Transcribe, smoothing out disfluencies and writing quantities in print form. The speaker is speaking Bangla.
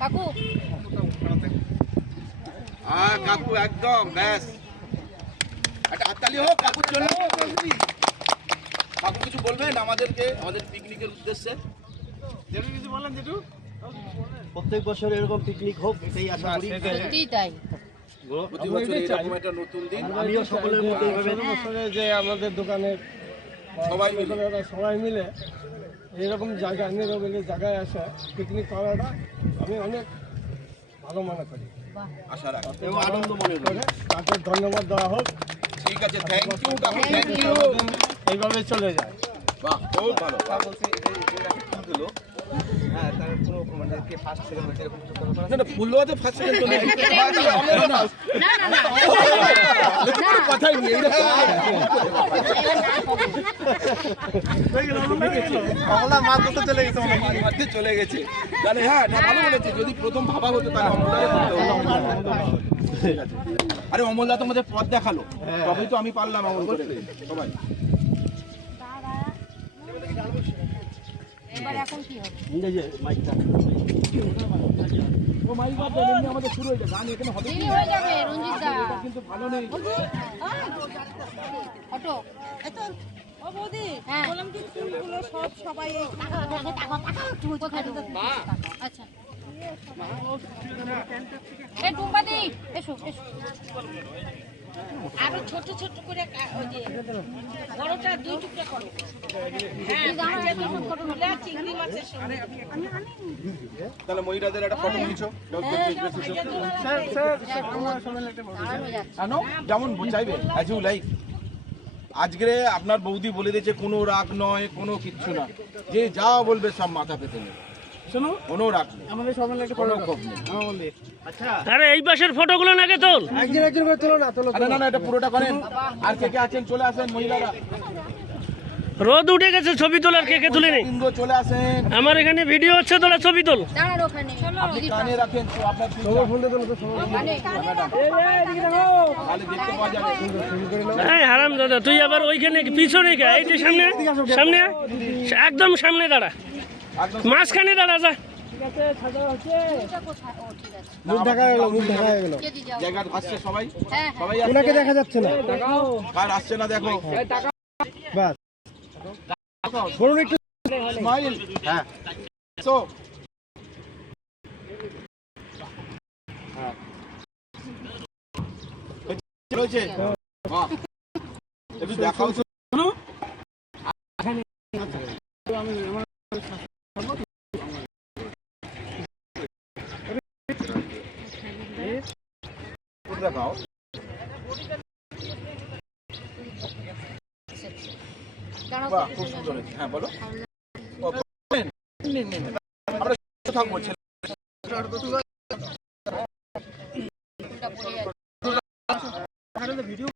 কাকু কাকু একদম ব্যাস একটা হাততালি হোক কাকুর জন্য। কাকু কিছু বলবেন আমাদেরকে আমাদের পিকনিকের উদ্দেশ্যে? কিছু বললেন যেটু প্রত্যেক বছর এরকম পিকনিক হোক এটাই আশা করি। সত্যিই তাই, প্রতি বছর এরকম একটা নতুন দিন আমিও সকলের মধ্যে এইভাবে বছরে যে আমাদের দোকানের সবাই মিলে এরকম জায়গা নিরবলি জায়গায় আসে পিকনিক করাটা আমি অনেক ভালো মনে করি, আশা রাখি এবং আনন্দ মনে করি। তাকে ধন্যবাদ দেওয়া হোক। ঠিক আছে, থ্যাংক ইউ কাকু, থ্যাংক ইউ। এইভাবে চলে যায়। বাহ, খুব ভালো। না ফুল দেওয়াতে ফার্স্ট সেকেন্ড তো নেই, কথাই নেই। চলে গেছে তাহলে। হ্যাঁ ভালো বলেছে, যদি প্রথম ভাবা হতো তাহলে আরে অমলদা তোমাদের পথ দেখালো, তবেই তো আমি পারলাম এমন করে সবাই। এবার এখন কি হবে? ও মাইক বাদ দেন, এমনি আমাদের শুরু হয়েছে গান এখানে হবে দেরি হয়ে যাবে রঞ্জিত দা, কিন্তু ভালো নেই। অটো ও বৌদি, হ্যাঁ বললাম কি ফুলগুলো সব সবাই এই আচ্ছা এ টুম্পাদি এসো এসো, আরো ছোট ছোট করে ওই যে বড়টা 2 টুকরা করো। হ্যাঁ, ফুলে আর চিংড়ি মাছের সঙ্গে। তাহলে মহিলাদের একটা ফটো নিয়েছো, যেমন চাইবে অ্যাজ ইউ লাইক। আজকে আপনার বৌদি বলে দিয়েছে কোনো রাগ নয়, কোনো কিচ্ছু না, যে যা বলবে সব মাথা পেতে নেবে, শোনো কোনো রাগ নেই, আমাদের সবাই একটা কোনো ক্ষোভ নেই। আচ্ছা, আরে এই পাশের ফটোগুলো নাকি তোল, একজন একজন করে তোলো না, তোলো। না না এটা পুরোটা করেন। আর কে কে আছেন চলে আসেন মহিলারা, রোদ উঠে গেছে, ছবি তোলার কে কে তুলে নেই। ইন্দ্র চলে আসেন। আমার এখানে ভিডিও হচ্ছে, তোলা ছবি তোল। দাঁড়ান ওখানে, আপনি কানে রাখেন তো আপনার সবার ফোনটা তোলো তো, সবার মানে তাহলে দেখতে পাওয়া যাবে। হ্যাঁ হারাম দাদা, তুই আবার ওইখানে পিছনে কে, এই যে সামনে সামনে একদম সামনে দাঁড়া, মাঝখানে দাঁড়া যা। মুখ ঢাকা গেল, মুখ ঢাকা গেল। জায়গা আসছে সবাই, হ্যাঁ সবাই ওনাকে দেখা যাচ্ছে না, কার আসছে না দেখো। বাস বলুন একটু স্মাইল। হ্যাঁ সো চলছে। হ্যাঁ একটু দেখাও শোনো। দেখাও বাহ, খুব সুন্দর হয়েছে। হ্যাঁ বলো, আমরা থাকবো ছেলে ভিডিও।